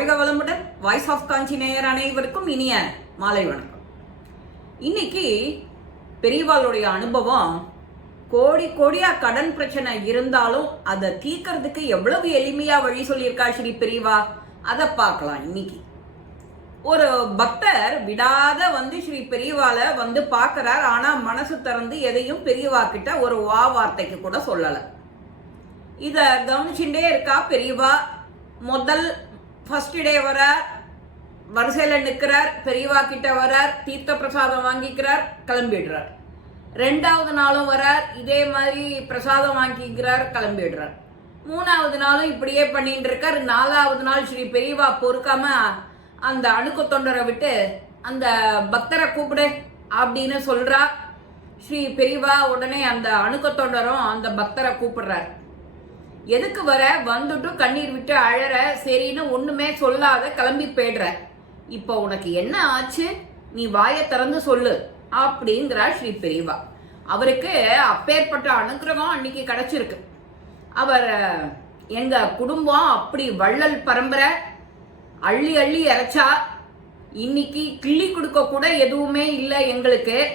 வாழ்க வளமுடன் voice of காஞ்சி நேயர் அனைவருக்கும் இனிய மாலை வணக்கம். இன்னைக்கு பெரியவாளுடைய அனுபவம் கோடி கோடியா கடன் பிரச்சனை இருந்தாலும் அதை தீர்க்கறதுக்கு எவ்வளவு எளிமையா வழி சொல்லியிருக்கா ஸ்ரீ பெரியவா? அதை பார்க்கலாம் இன்னைக்கு. ஒரு பக்தர் விடாத வந்து ஸ்ரீ பெரியவால வந்து பார்க்கிறார். ஆனா மனசு திறந்து எதையும் பெரியவா கிட்ட ஒரு வா வார்த்தைக்கு கூட சொல்லலை. இதை கவனிச்சுட்டே இருக்கா பெரியவா? முதல் ஃபர்ஸ்ட் டே வரார் வரிசையில் நிற்கிறார் பெரியவா கிட்ட வரார் தீர்த்த பிரசாதம் வாங்கிக்கிறார் கிளம்பிடுறார். ரெண்டாவது நாளும் வரார் இதே மாதிரி பிரசாதம் வாங்கிக்கிறார் கிளம்பிடுறார். மூணாவது நாளும் இப்படியே பண்ணிட்டு இருக்கார். நாலாவது நாள் ஸ்ரீ பெரியவா பொறுக்காம அந்த அணுக்கு தொண்டரை விட்டு அந்த பக்தரை கூப்பிடு அப்படின்னு சொல்றா. ஸ்ரீ பெரியவா உடனே அந்த அணுக்க தொண்டரும் அந்த பக்தரை கூப்பிடுறார். எதுக்கு வர? வந்துட்டு கண்ணீர் விட்டு அழற சரின்னு ஒண்ணுமே சொல்லாத கிளம்பி போயிடுற. இப்போ உனக்கு என்ன ஆச்சு? நீ வாயை திறந்து சொல்லு அப்படிங்கிறார் ஸ்ரீ பெரியவா. அவருக்கு அப்பேற்பட்ட அனுகிரகம் அன்னைக்கு கிடைச்சிருக்கு. அவர் எங்க குடும்பம் அப்படி வள்ளல் பரம்பரை அள்ளி அள்ளி இறைச்சா இன்னைக்கு கிள்ளி கொடுக்க கூட எதுவுமே இல்லை எங்களுக்கு.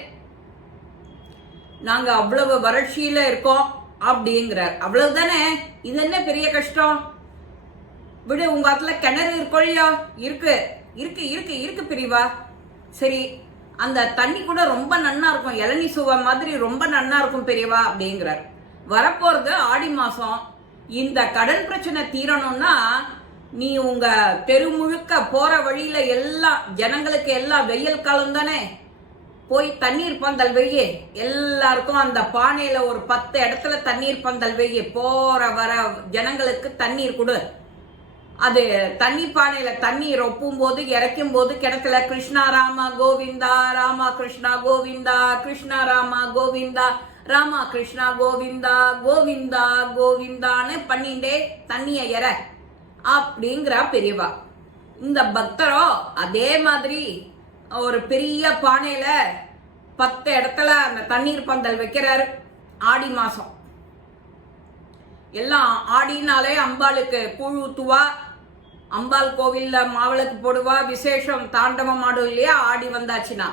நாங்க அவ்வளவு வறட்சியில இருக்கோம். அப்படிங்கிறார். அவ்வளவுதானே? இது என்ன பெரிய கஷ்டம்? விடு உங்க ஆத்துல கிணறு இருக்கோ இல்லையா இருக்கு. இருக்கு இருக்கு இருக்கு பிரிவா. சரி அந்த தண்ணி கூட ரொம்ப நன்னா இருக்கும். இளநீ சுவை மாதிரி ரொம்ப நன்னா இருக்கும் பெரியவா அப்படிங்கிறார். வரப்போறது ஆடி மாசம். இந்த கடன் பிரச்சனை தீரணும்னா நீ உங்க தெரு முழுக்க போற வழியில எல்லாம் ஜனங்களுக்கு எல்லாம் வெயில் காலம் தானே போய் தண்ணீர் பந்தல் வெய்ய எல்லாருக்கும் அந்த பானையில ஒரு பத்து இடத்துல தண்ணீர் பந்தல் வெய்ய போற வர ஜனங்களுக்கு தண்ணீர் கொடு. அது தண்ணி பானையில தண்ணீர் ஒப்பும் போது இறைக்கும் போது கிணத்துல கிருஷ்ணா ராமா கோவிந்தா ராமா கிருஷ்ணா கோவிந்தா கிருஷ்ணா ராமா கோவிந்தா ராமா கிருஷ்ணா கோவிந்தா கோவிந்தா கோவிந்தான்னு பண்ணிண்டே தண்ணிய இற அப்படிங்கிறா பெரியவா. இந்த பக்தரோ அதே மாதிரி ஒரு பெரிய பானையில பத்து இடத்துல அந்த தண்ணீர் பந்தல் வைக்கிறாரு. ஆடி மாசம். எல்லாம் ஆடினாலே அம்பாளுக்கு கூழ் ஊத்துவா அம்பாள் கோவில்ல மாவிளக்கு போடுவா விசேஷம் தாண்டவம் ஆடும் இல்லையா? ஆடி வந்தாச்சுன்னா.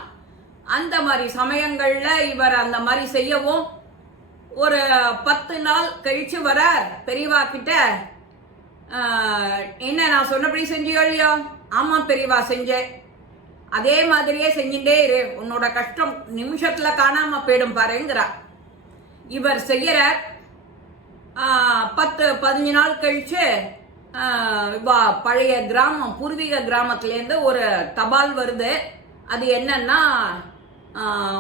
அந்த மாதிரி சமயங்கள்ல இவர் அந்த மாதிரி செய்யவும் ஒரு பத்து நாள் கழிச்சு வர பெரியவா கிட்ட. என்ன நான் சொன்னபடி செஞ்சியோ இல்லையோ? ஆமா பெரியவா செஞ்சேன். அதே மாதிரியே செஞ்சுட்டே இரு. உன்னோட கஷ்டம் நிமிஷத்துல காணாம போயிடும் பாருங்கிறார் இவர் செய்யற பத்து பதினஞ்சு நாள் கழிச்சு வா- பழைய கிராமம் பூர்வீக கிராமத்துலேருந்து ஒரு தபால் வருது. அது என்னன்னா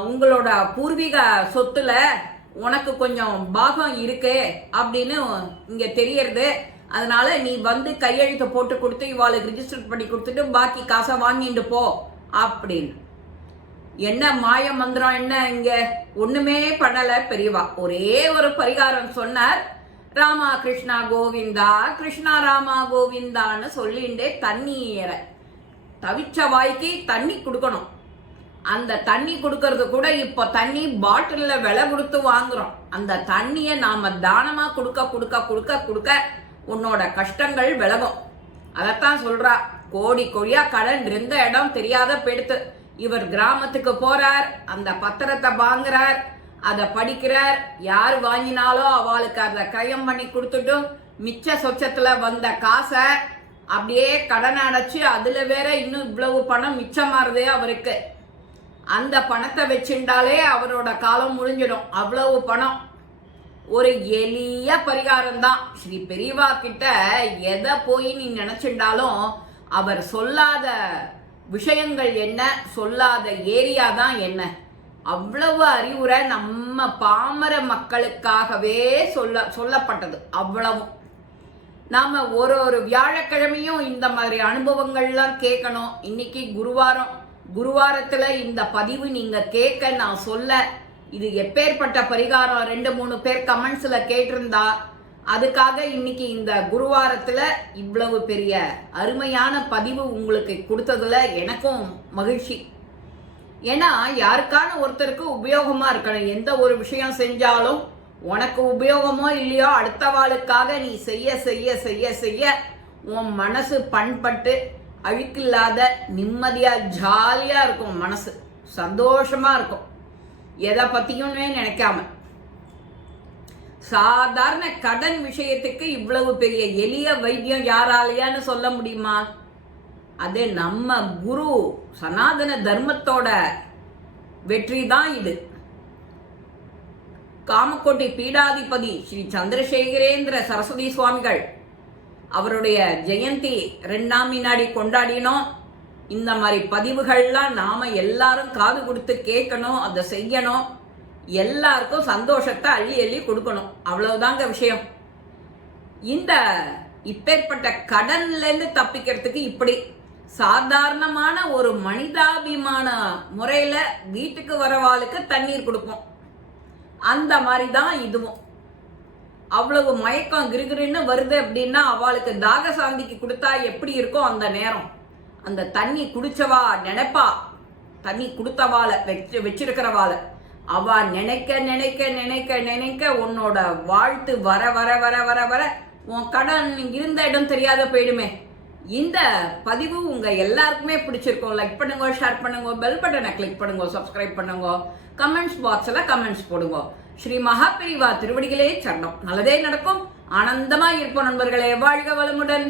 உங்களோட பூர்வீக சொத்துல உனக்கு கொஞ்சம் பாகம் இருக்கு அப்படின்னு இங்க தெரியறது. அதனால நீ வந்து கையெழுத்து போட்டு கொடுத்து இவாளுக்கு ரிஜிஸ்டர் பண்ணி கொடுத்துட்டு பாக்கி காசை வாங்கிட்டு போ. அப்படின்னு. என்ன மாய மந்திரம் என்ன இங்க? ஒண்ணுமே பண்ணல பெரியவா. ஒரே ஒரு பரிகாரம் சொன்னார். ராமா கிருஷ்ணா கோவிந்தா. கிருஷ்ணா ராமா கோவிந்தான்னு சொல்லிண்டே தண்ணீர தவிச்ச வாய்க்கு தண்ணி கொடுக்கணும். அந்த தண்ணி கொடுக்கறது கூட இப்போ தண்ணி பாட்டிலில் விலை கொடுத்து வாங்குறோம். அந்த தண்ணியை நாம தானமா கொடுக்க கொடுக்க கொடுக்க கொடுக்க உன்னோட கஷ்டங்கள் விலகும். அதைத்தான் சொல்றா. கோடி கோடியா கடன் இருந்த இடம் தெரியாத பெடுத்து. இவர் கிராமத்துக்கு போறார் அந்த பத்திரத்தை வாங்குறார் அதை படிக்கிறார். யார் வாங்கினாலோ அவளுக்கு அதை கையம் பண்ணி கொடுத்துட்டும் மிச்ச சொச்சத்துல வந்த காசை அப்படியே கடன் அடைச்சு அதுல வேற இன்னும் இவ்வளவு பணம் மிச்சமாறுதே அவருக்கு. அந்த பணத்தை வச்சுட்டாலே அவரோட காலம் முடிஞ்சிடும். அவ்வளவு பணம். ஒரு எளிய பரிகாரம் தான் ஸ்ரீ பெரியவா கிட்ட எதை போய் நீ நினைச்சிட்டாலும் அவர் சொல்லாத விஷயங்கள் என்ன? சொல்லாத ஏரியா தான் என்ன? அவ்வளவு அறிவுரை நம்ம பாமர மக்களுக்காகவே சொல்ல சொல்லப்பட்டது. அவ்வளவும். நாம் ஒரு ஒரு வியாழக்கிழமையும் இந்த மாதிரி அனுபவங்கள்லாம் கேட்கணும். இன்னைக்கு குருவாரம். குருவாரத்தில் இந்த பதிவு நீங்கள் கேட்க நான் சொல்ல இது எப்பேற்பட்ட பரிகாரம்? ரெண்டு மூணு பேர் கமெண்ட்ஸில் கேட்டிருந்தா அதுக்காக இன்னைக்கு இந்த குருவாரத்துல இவ்வளவு பெரிய அருமையான பதிவு உங்களுக்கு கொடுத்ததுல எனக்கும் மகிழ்ச்சி. ஏன்னா யாருக்கான ஒருத்தருக்கு உபயோகமா இருக்கணும். எந்த ஒரு விஷயம் செஞ்சாலும் உனக்கு உபயோகமோ இல்லையோ அடுத்த வாளுக்காக நீ செய்ய செய்ய செய்ய செய்ய உன் மனசு பண்பட்டு அழுக்கில்லாத நிம்மதியா ஜாலியா இருக்கும் மனசு. சந்தோஷமா இருக்கும். எதை பத்தியுமே நினைக்காம. சாதாரண கடன் விஷயத்துக்கு இவ்வளவு பெரிய எளிய வைத்தியம் யாராலையான்னு சொல்ல முடியுமா? அது நம்ம குரு சனாதன தர்மத்தோட வெற்றி தான் இது. காமக்கோட்டை பீடாதிபதி ஸ்ரீ சந்திரசேகரேந்திர சரஸ்வதி சுவாமிகள் அவருடைய ஜெயந்தி ரெண்டாம் வினாடி கொண்டாடினோம். இந்த மாதிரி பதிவுகள்லாம் நாம எல்லாரும் காது கொடுத்து கேட்கணும் அதை செய்யணும். எல்லாருக்கும் சந்தோஷத்தை அள்ளி அள்ளி கொடுக்கணும். அவ்வளவுதாங்க விஷயம். இந்த இப்பேற்பட்ட கடன்லேருந்து தப்பிக்கிறதுக்கு இப்படி சாதாரணமான ஒரு மனிதாபிமான முறையில் வீட்டுக்கு வரவாளுக்கு தண்ணீர் கொடுப்போம். அந்த மாதிரி தான் இதுவும். அவ்வளவு மயக்கம் கிருகிருன்னு வருது அப்படின்னா அவளுக்கு தாக சாந்திக்கு கொடுத்தா எப்படி இருக்கும் அந்த நேரம். அந்த தண்ணி குடிச்சவா நினைப்பா. தண்ணி கொடுத்தவாளை வச்சு வச்சிருக்கிறவாளை. அவ நினைக்க நினைக்க நினைக்க நினைக்க உன்னோட வாழ்த்து வர வர வர வர வர உன் கடன் இருந்த இடம் தெரியாத போயிடுமே. இந்த பதிவு உங்க எல்லாருக்குமே பிடிச்சிருக்கோம். லைக் பண்ணுங்க ஷேர் பண்ணுங்க பெல் பட்டனை கிளிக் பண்ணுங்க சப்ஸ்கிரைப் பண்ணுங்க. கமெண்ட்ஸ் பாக்ஸ்ல கமெண்ட்ஸ் போடுங்க. ஸ்ரீ மகாபிரிவா திருவடிகளே சரணம். நல்லதே நடக்கும். ஆனந்தமா இருப்போம் நண்பர்களே. வாழ்க வளமுடன்.